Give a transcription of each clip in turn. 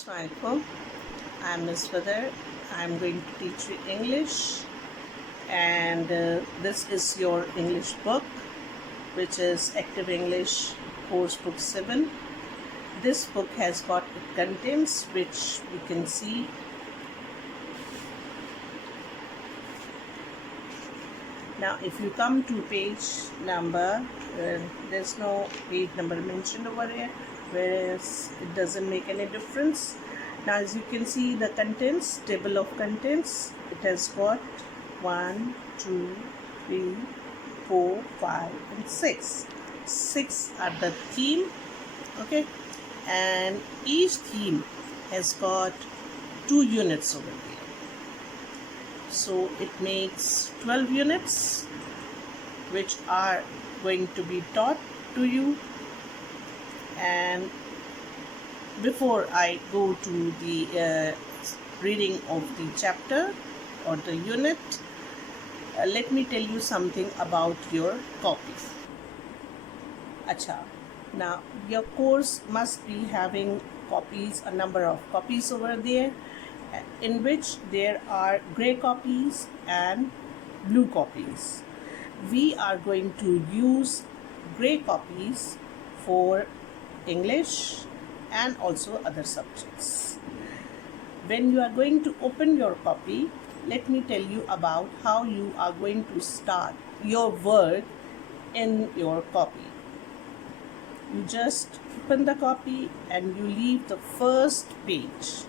Assalamualaikum. I'm Ms. Badar. I'm going to teach you English, and this is your English book, which is Active English Course Book 7. This book has got contents which you can see. Now, if you come to page number, there's no page number mentioned over here, whereas it doesn't make any difference. Now, as you can see, the contents, table of contents, it has got 1, 2, 3, 4, 5, and 6. 6 are the theme, okay, and each theme has got 2 units over here. So it makes 12 units which are going to be taught to you. And before I go to the reading of the chapter or the unit, let me tell you something about your copy. Acha, now your course must be having copies, a number of copies over there, in which there are gray copies and blue copies. We are going to use gray copies for English and also other subjects. When you are going to open your copy, let me tell you about how you are going to start your work in your copy. You just open the copy and you leave the first page.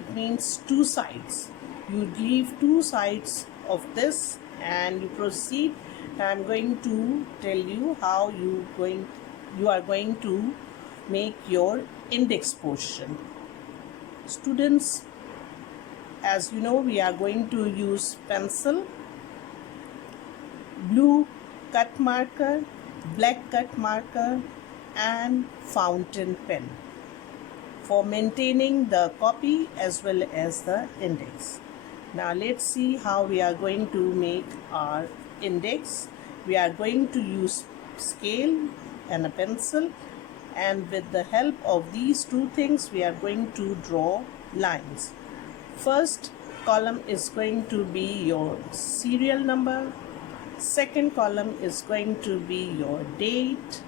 It means 2 sides. You leave 2 sides of this and you proceed. I'm going to tell you how you are going to make your index portion. Students, as you know, we are going to use pencil, blue cut marker, black cut marker, and fountain pen for maintaining the copy as well as the index. Now let's see how we are going to make our index. We are going to use scale and a pencil, and with the help of these 2 things we are going to draw lines. First column is going to be your serial number, second column is going to be your date,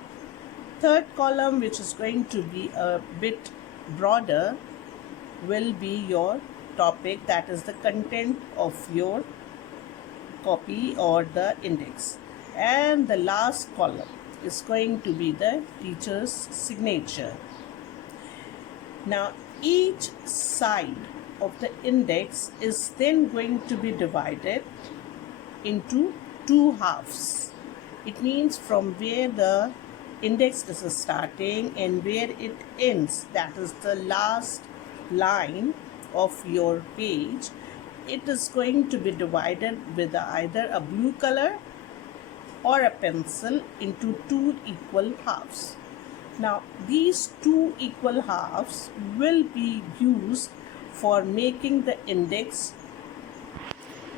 third column, which is going to be a bit broader, will be your topic, that is the content of your copy or the index, and the last column is going to be the teacher's signature. Now each side of the index is then going to be divided into 2 halves. It means from where the index is starting and where it ends, that is the last line of your page, it is going to be divided with either a blue color or a pencil into 2 equal halves. Now these 2 equal halves will be used for making the index.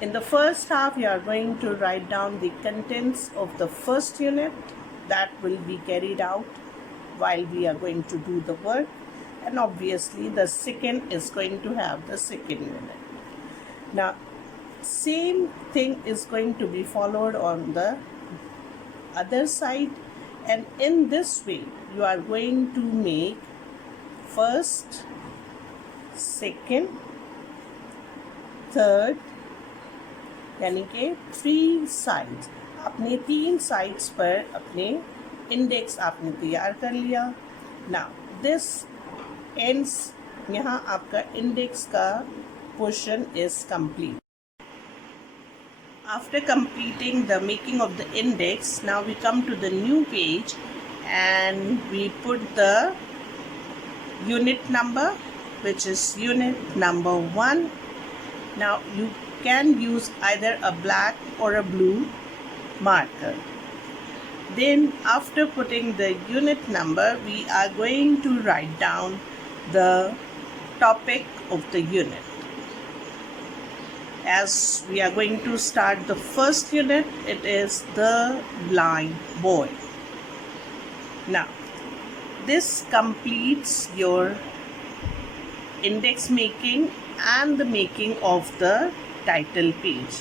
In the first half, you are going to write down the contents of the first unit that will be carried out while we are going to do the work, and obviously the second is going to have the second unit. Now same thing is going to be followed on the other side, and in this way you are going to make first, second, third, यानी कि 3 sides. अपने 3 sides पर अपने index आपने तैयार कर लिया. Now this ends, यहाँ आपका index का portion is complete. After completing the making of the index, now we come to the new page and we put the unit number, which is unit number 1. Now you can use either a black or a blue marker. Then after putting the unit number, we are going to write down the topic of the unit. As we are going to start the first unit, it is the blind boy. Now this completes your index making and the making of the title page.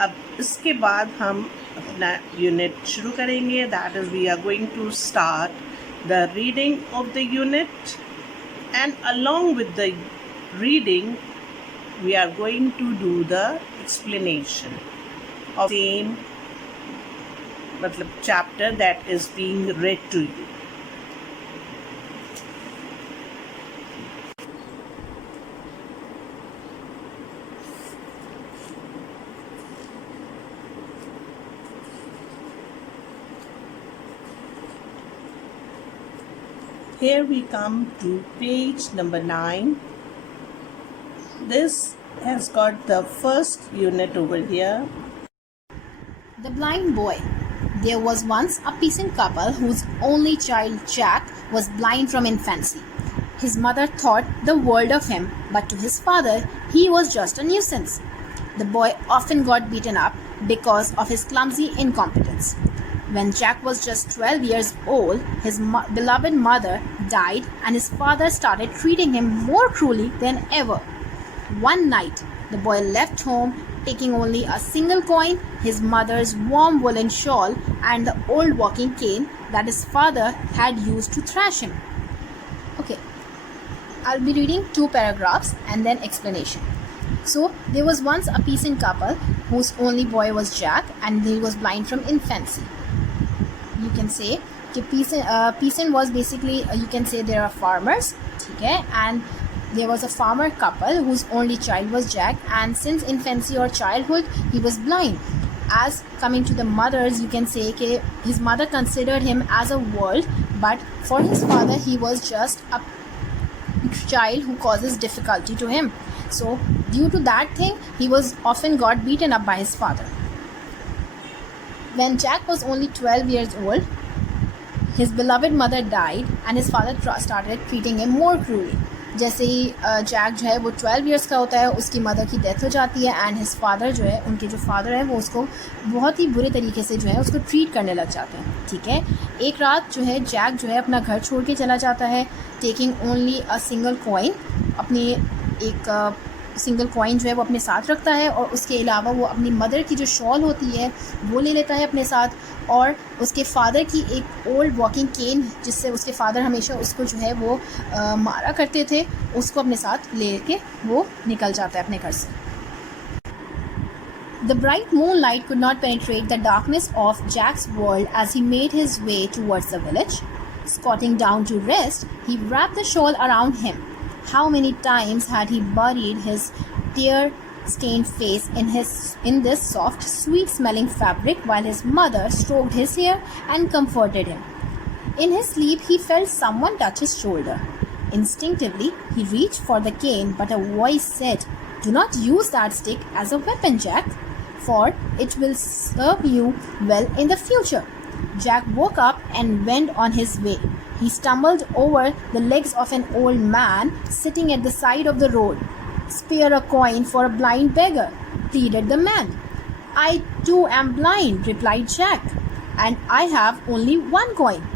अब इसके बाद हम अपना unit शुरू करेंगे. That is we are going to start the reading of the unit, and along with the reading we are going to do the explanation of same matlab chapter that is being read to you. Here we come to page number 9. This has got the first unit over here. The Blind Boy. There was once a peasant couple whose only child, Jack, was blind from infancy. His mother thought the world of him, but to his father, he was just a nuisance. The boy often got beaten up because of his clumsy incompetence. When Jack was just 12 years old, his beloved mother died and his father started treating him more cruelly than ever. One night, the boy left home taking only a single coin, his mother's warm woolen shawl, and the old walking cane that his father had used to thrash him. Okay, I'll be reading 2 paragraphs and then explanation. So, there was once a peasant couple whose only boy was Jack and he was blind from infancy. You can say कि peasant was basically you can say there are farmers, ठीक है, and there was a farmer couple whose only child was Jack, and since infancy or childhood he was blind. As coming to the mothers, you can say कि his mother considered him as a world, but for his father he was just a child who causes difficulty to him. So due to that thing he was often got beaten up by his father. When Jack was only 12 years old, his beloved mother died and his father started treating him more cruelly. जैसे ही Jack जो है वो 12 years का होता है, उसकी mother की death हो जाती है एंड हिज फादर जो है, उनके जो फादर है वो उसको बहुत ही बुरे तरीके से जो है उसको ट्रीट करने लग जाते हैं. ठीक है, एक रात जो है जैक जो है अपना घर छोड़ के चला जाता है, taking only a single coin. अपनी एक सिंगल कॉइन जो है वो अपने साथ रखता है और उसके अलावा वो अपनी मदर की जो शॉल होती है वो ले लेता है अपने साथ, और उसके फादर की एक ओल्ड वॉकिंग केन जिससे उसके फादर हमेशा उसको जो है वो मारा करते थे, उसको अपने साथ ले के वो निकल जाता है अपने घर से. The bright moonlight could not penetrate the darkness of Jack's world as he made his way towards the village. Squatting down to rest, he wrapped the shawl around him. How many times had he buried his tear-stained face in this soft, sweet-smelling fabric while his mother stroked his hair and comforted him. In his sleep, he felt someone touch his shoulder. Instinctively, he reached for the cane, but a voice said, "Do not use that stick as a weapon, Jack, for it will serve you well in the future." Jack woke up and went on his way. He stumbled over the legs of an old man sitting at the side of the road. "Spare a coin for a blind beggar," pleaded the man. "I too am blind," replied Jack, "and I have only one coin."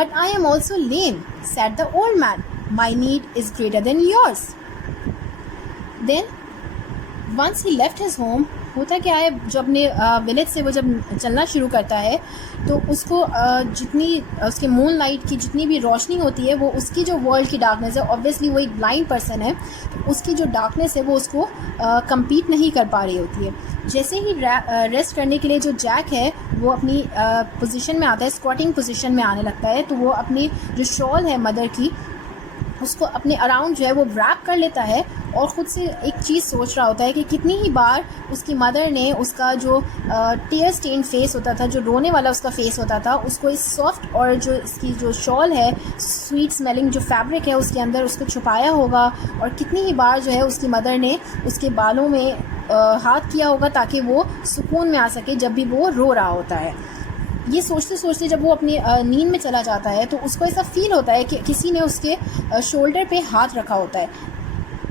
"But I am also lame," said the old man. "My need is greater than yours." Then, once he left his home, होता क्या है, जब अपने village से वो जब चलना शुरू करता है तो उसको जितनी उसके मून लाइट की जितनी भी रोशनी होती है वो उसकी जो वर्ल्ड की डार्कनेस है, ऑब्वियसली वो एक ब्लाइंड पर्सन है, तो उसकी जो डार्कनेस है वो उसको compete नहीं कर पा रही होती है. जैसे ही रेस्ट करने के लिए जो जैक है वो अपनी पोजीशन में आता है, स्क्वाटिंग पोजीशन में आने लगता है, तो वो अपनी जो शॉल है मदर की उसको अपने अराउंड जो है वो रैप कर लेता है और ख़ुद से एक चीज़ सोच रहा होता है कि कितनी ही बार उसकी मदर ने उसका जो टीयर स्टेन फेस होता था, जो रोने वाला उसका फेस होता था, उसको इस सॉफ्ट और जो इसकी जो शॉल है, स्वीट स्मेलिंग जो फैब्रिक है उसके अंदर उसको छुपाया होगा, और कितनी ही बार जो है उसकी मदर ने उसके बालों में हाथ किया होगा ताकि वो सुकून में आ सके जब भी वो रो रहा होता है. ये सोचते सोचते जब वो अपनी नींद में चला जाता है तो उसको ऐसा फील होता है कि किसी ने उसके शोल्डर पे हाथ रखा होता है.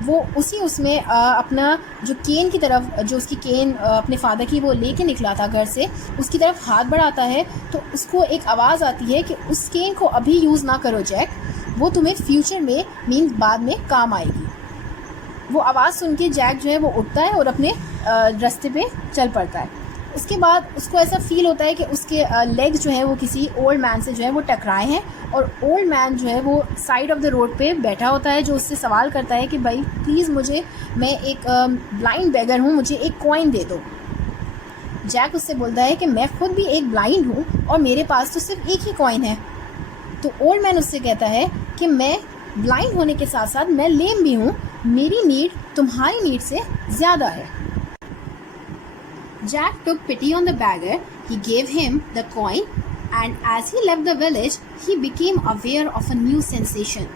वो उसमें अपना जो केन की तरफ, जो उसकी केन अपने फादर की वो लेके निकला था घर से, उसकी तरफ हाथ बढ़ाता है तो उसको एक आवाज़ आती है कि उस केन को अभी यूज़ ना करो जैक, वो तुम्हें फ्यूचर में मीन्स बाद में काम आएगी। वो आवाज़ सुन के जैक जो है वो उठता है और अपने रास्ते पे चल पड़ता है। उसके बाद उसको ऐसा फील होता है कि उसके लेग जो है वो किसी ओल्ड मैन से जो है वो टकराए हैं, और ओल्ड मैन जो है वो साइड ऑफ द रोड पे बैठा होता है, जो उससे सवाल करता है कि भाई प्लीज़ मुझे, मैं एक ब्लाइंड बेगर हूँ, मुझे एक कॉइन दे दो। जैक उससे बोलता है कि मैं खुद भी एक ब्लाइंड हूँ और मेरे पास तो सिर्फ एक ही कॉइन है। तो ओल्ड मैन उससे कहता है कि मैं ब्लाइंड होने के साथ साथ मैं लेम भी हूँ, मेरी नीड तुम्हारी नीड से ज़्यादा है। Jack took pity on the beggar. He gave him the coin, and as he left the village, he became aware of a new sensation.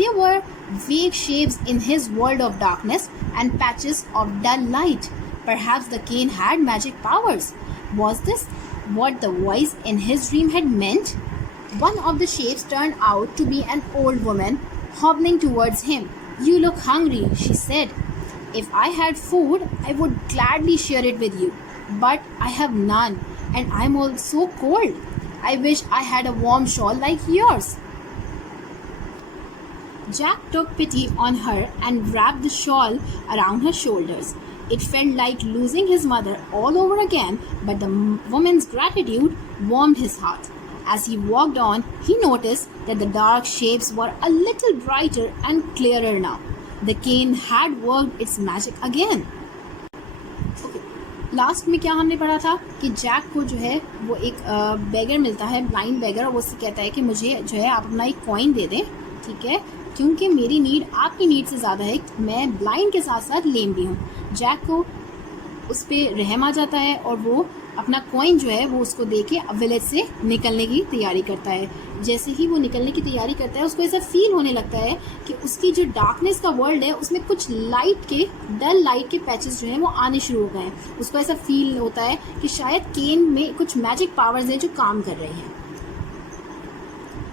There were vague shapes in his world of darkness and patches of dull light. Perhaps the cane had magic powers. Was this what the voice in his dream had meant? One of the shapes turned out to be an old woman hobbling towards him. "You look hungry," she said. "If I had food, I would gladly share it with you. But I have none, and I'm all so cold. I wish I had a warm shawl like yours." Jack took pity on her and wrapped the shawl around her shoulders. It felt like losing his mother all over again, but the woman's gratitude warmed his heart. As he walked on, he noticed that the dark shapes were a little brighter and clearer now. The cane had worked its magic again. Last में क्या हमने पढ़ा था कि Jack को जो है वो एक बेगर मिलता है, ब्लाइंड बेगर, और वो उससे कहता है कि मुझे जो है आप अपना एक कॉइन दे दें, ठीक है, क्योंकि मेरी नीड आपकी नीड से ज़्यादा है, मैं ब्लाइंड के साथ साथ लेम भी हूँ। जैक को उस पर रहम आ जाता है और वो अपना कॉइन जो है वो उसको दे के विलेज से निकलने की तैयारी करता है। जैसे ही वो निकलने की तैयारी करता है, उसको ऐसा फील होने लगता है कि उसकी जो डार्कनेस का वर्ल्ड है उसमें कुछ लाइट के, डल लाइट के पैचेस जो हैं वो आने शुरू हो गए हैं। उसको ऐसा फील होता है कि शायद केन में कुछ मैजिक पावर्स हैं जो काम कर रहे हैं।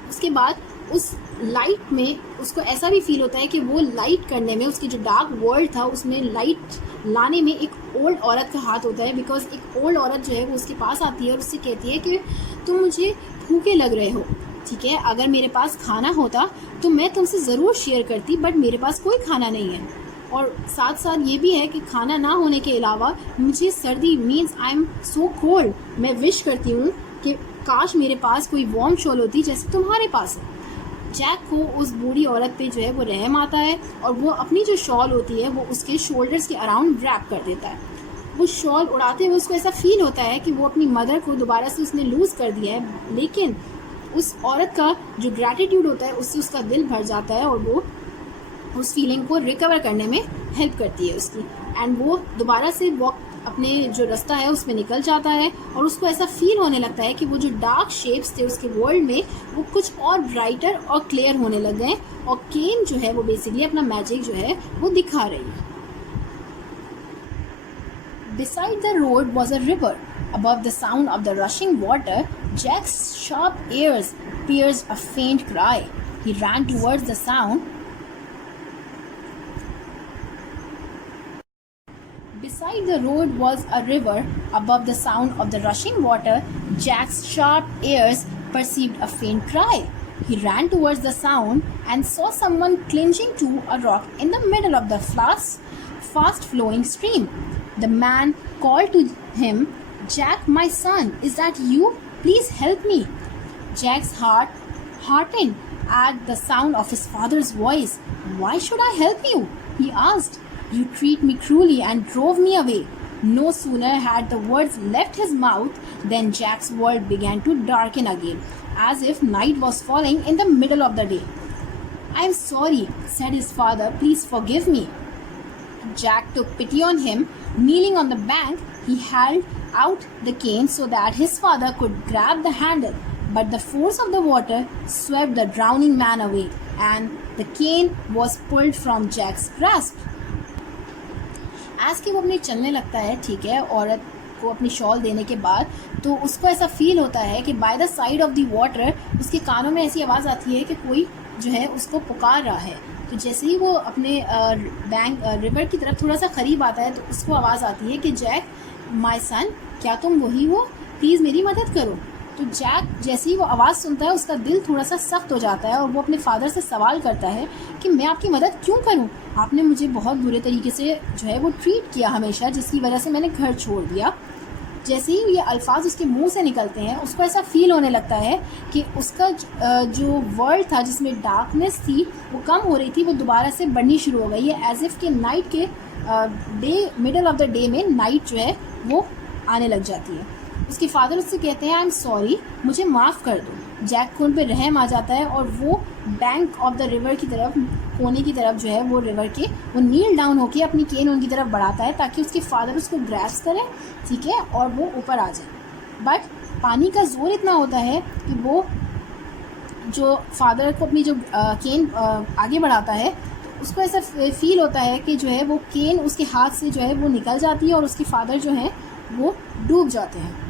उसके बाद उस लाइट में उसको ऐसा भी फील होता है कि वो लाइट करने में, उसकी जो डार्क वर्ल्ड था उसमें लाइट लाने में एक ओल्ड औरत का हाथ होता है। बिकॉज एक ओल्ड औरत जो है वो उसके पास आती है और उससे कहती है कि तुम मुझे भूखे लग रहे हो, ठीक है, अगर मेरे पास खाना होता तो मैं तुमसे ज़रूर शेयर करती, बट मेरे पास कोई खाना नहीं है। और साथ साथ ये भी है कि खाना ना होने के अलावा मुझे सर्दी, means I am so cold, मैं विश करती हूँ कि काश मेरे पास कोई वार्म शॉल होती जैसे तुम्हारे पास है। जैक को उस बूढ़ी औरत पे जो है वो रहम आता है और वो अपनी जो शॉल होती है वो उसके शोल्डर्स के अराउंड रैप कर देता है। वो शॉल उड़ाते हुए उसको ऐसा फील होता है कि वो अपनी मदर को दोबारा से उसने लूज़ कर दिया है, लेकिन उस औरत का जो ग्रैटिट्यूड होता है उससे उसका दिल भर जाता है और वो उस फीलिंग को रिकवर करने में हेल्प करती है उसकी, एंड वो दोबारा से वॉक अपने जो रास्ता है उसमें निकल जाता है और उसको ऐसा फील होने लगता है कि वो जो डार्क शेप्स थे उसके वर्ल्ड में वो कुछ और ब्राइटर और क्लियर होने लग गए और केन जो है वो बेसिकली अपना मैजिक जो है वो दिखा रही है। Beside the road was a river. Above the sound of the rushing water, Jack's sharp ears pierced a faint cry. He ran towards the sound. Beside the road was a river. Above the sound of the rushing water, Jack's sharp ears perceived a faint cry. He ran towards the sound and saw someone clinging to a rock in the middle of the fast-flowing stream. The man called to him, "Jack, my son, is that you? Please help me." Jack's heart hardened at the sound of his father's voice. "Why should I help you?" he asked. "You treat me cruelly and drove me away." No sooner had the words left his mouth than Jack's world began to darken again, as if night was falling in the middle of the day. "I am sorry," said his father. "Please forgive me." Jack took pity on him. Kneeling on the bank, he held out the cane so that his father could grab the handle, but the force of the water swept the drowning man away, and the cane was pulled from Jack's grasp. As कि वो अपनी चलने लगता है, ठीक है, औरत को अपनी शॉल देने के बाद, तो उसको ऐसा फील होता है कि by the side of the water उसके कानों में ऐसी आवाज़ आती है कि कोई जो है उसको पुकार रहा है। तो जैसे ही वो अपने रिवर की तरफ थोड़ा सा करीब आता है तो उसको आवाज़ आती है कि जैक, माय सन, क्या तुम वही हो? प्लीज़ मेरी मदद करो। तो जैक जैसे ही वो आवाज़ सुनता है उसका दिल थोड़ा सा सख्त हो जाता है और वो अपने फादर से सवाल करता है कि मैं आपकी मदद क्यों करूं? आपने मुझे बहुत बुरे तरीके से जो है वो ट्रीट किया हमेशा, जिसकी वजह से मैंने घर छोड़ दिया। जैसे ही ये अल्फाज उसके मुंह से निकलते हैं उसको ऐसा फील होने लगता है कि उसका जो वर्ल्ड था जिसमें डार्कनेस थी वो कम हो रही थी, वो दोबारा से बढ़नी शुरू हो गई है। एज इफ़ के नाइट के मिडल ऑफ द डे में नाइट जो है वो आने लग जाती है। उसके फादर उससे कहते हैं आई एम सॉरी, मुझे माफ़ कर दो। जैक को उन पर रहम आ जाता है और वो बैंक ऑफ द रिवर की तरफ, कोने की तरफ जो है वो रिवर के, वो नील डाउन होके अपनी केन उनकी तरफ बढ़ाता है ताकि उसके फादर उसको ग्रैप्स करें, ठीक है, और वो ऊपर आ जाए। बट पानी का जोर इतना होता है कि वो जो फादर को अपनी जो केन आगे बढ़ाता है तो उसको ऐसा फील होता है कि जो है वो केन उसके हाथ से जो है वो निकल जाती है और उसके फादर जो है वो डूब जाते हैं।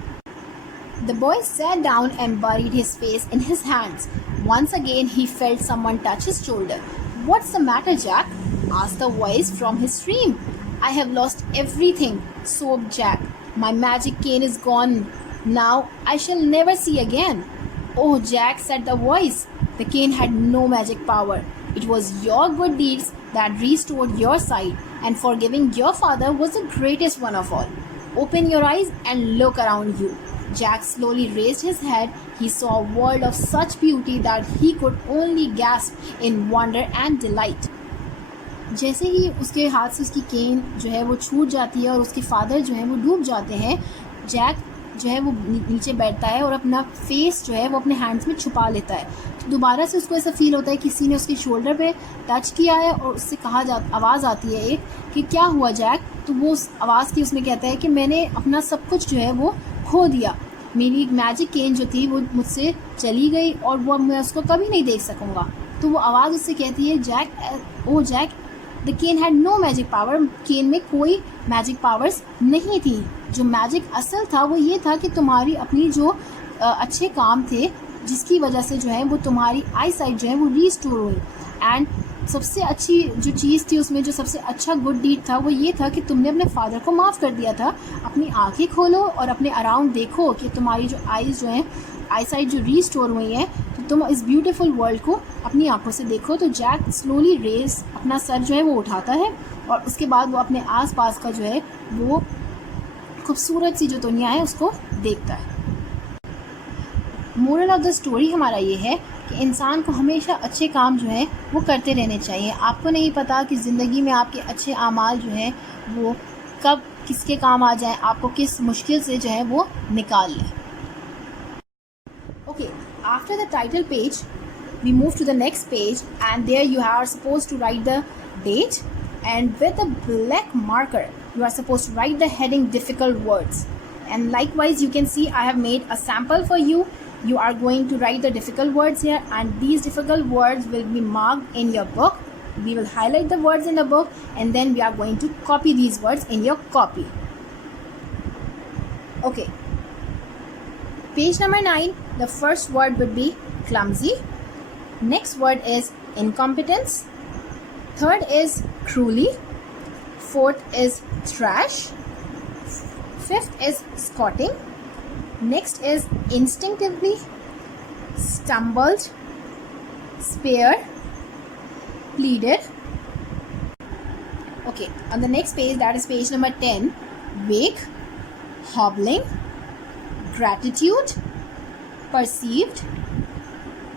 The boy sat down and buried his face in his hands. Once again he felt someone touch his shoulder. What's the matter, Jack? Asked the voice from his dream. I have lost everything, sobbed Jack. My magic cane is gone. Now I shall never see again. Oh, Jack, said the voice. The cane had no magic power. It was your good deeds that restored your sight, and forgiving your father was the greatest one of all. Open your eyes and look around you. Jack slowly raised his head. He saw a world of such beauty that he could only gasp in wonder and delight. जैसे ही उसके हाथ से उसकी केन जो है वो छूट जाती है और उसके फादर जो है वो डूब जाते हैं, जैक जो है वो नीचे बैठता है और अपना फेस जो है वो अपने हैंड्स में छुपा लेता है। तो दोबारा से उसको ऐसा फील होता है किसी ने उसके शोल्डर पे टच किया है और उससे आवाज़ आती है एक कि क्या हुआ जैक? तो वो उस आवाज़ की उसमें कहता है कि मैंने अपना सब कुछ जो है वो खो दिया, मेरी एक मैजिक केन जो थी वो मुझसे चली गई और वो मैं उसको कभी नहीं देख सकूँगा। तो वो आवाज़ उससे कहती है जैक, ओ Jack, the cane had no magic power, cane में कोई मैजिक पावर्स नहीं थी। जो मैजिक असल था वो ये था कि तुम्हारी अपनी जो अच्छे काम थे जिसकी वजह से जो है वो तुम्हारी आई साइट जो है वो रीस्टोर हुई। एंड सबसे अच्छी जो चीज़ थी उसमें, जो सबसे अच्छा गुड डीड था वो ये था कि तुमने अपने फादर को माफ़ कर दिया था। अपनी आंखें खोलो और अपने अराउंड देखो कि तुम्हारी जो आईज़ जो हैं, आई साइट जो रीस्टोर हुई हैं, तो तुम इस ब्यूटीफुल वर्ल्ड को अपनी आंखों से देखो। तो जैक स्लोली रेस अपना सर जो है वो उठाता है और उसके बाद वो अपने आसपास का जो है वो खूबसूरत सी जो दुनिया है उसको देखता है। मोरल ऑफ द स्टोरी हमारा ये है कि इंसान को हमेशा अच्छे काम जो है वो करते रहने चाहिए। आपको नहीं पता कि ज़िंदगी में आपके अच्छे आमाल जो हैं वो कब किसके काम आ जाएं, आपको किस मुश्किल से जो है वो निकाल लें। Okay, after the title page we move to the next page, and there you are supposed to write the date, and with a black marker you are supposed to write the heading difficult words. And likewise you can see I have made a sample for you. You are going to write the difficult words here, and these difficult words will be marked in your book. We will highlight the words in the book, and then we are going to copy these words in your copy. Okay, page number 9, the first word would be clumsy. Next word is incompetence. Third is cruelly. Fourth is trash. Fifth is squatting. Next is instinctively, stumbled, spared, pleaded. Okay, on the next page, that is page number 10, wake, hobbling, gratitude, perceived,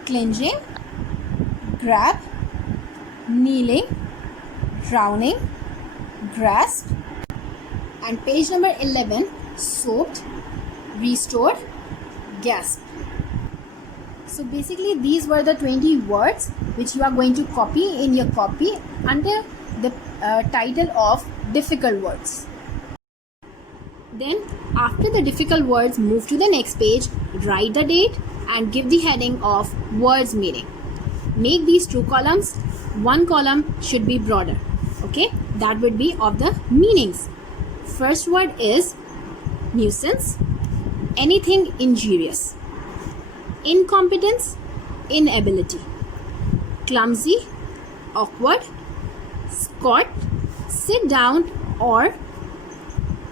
clinging, grab, kneeling, drowning, grasp. And page number 11, soaked, restored, gasp. So basically these were the 20 words which you are going to copy in your copy under the title of difficult words. Then after the difficult words, move to the next page, write the date and give the heading of words meaning. Make these two columns. One column should be broader. Okay, that would be of the meanings. First word is nuisance, anything injurious. Incompetence, inability. Clumsy, awkward. Squat, sit down or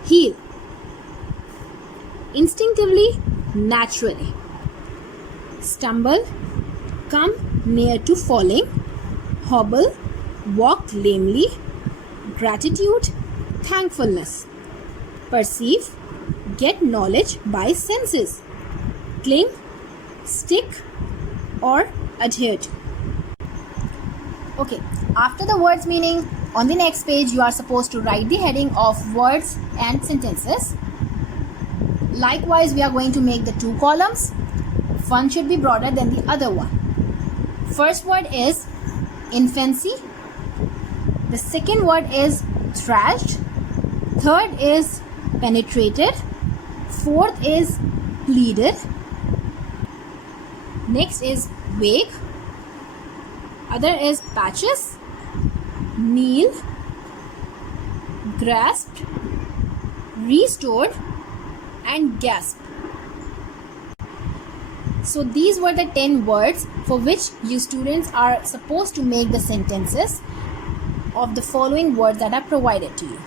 heel. Instinctively, naturally. stumble, come near to falling, hobble, walk lamely, gratitude, thankfulness, perceive, get knowledge by senses, cling, stick, or adhere to. Okay, after the words meaning, on the next page you are supposed to write the heading of words and sentences. Likewise, we are going to make the two columns. One should be broader than the other one. First word is infancy. The second word is thrashed. Third is penetrated. Fourth is pleaded. Next is wake. Other is patches, kneel, grasped, restored, and gasp. So these were the 10 words for which you students are supposed to make the sentences of the following words that are provided to you.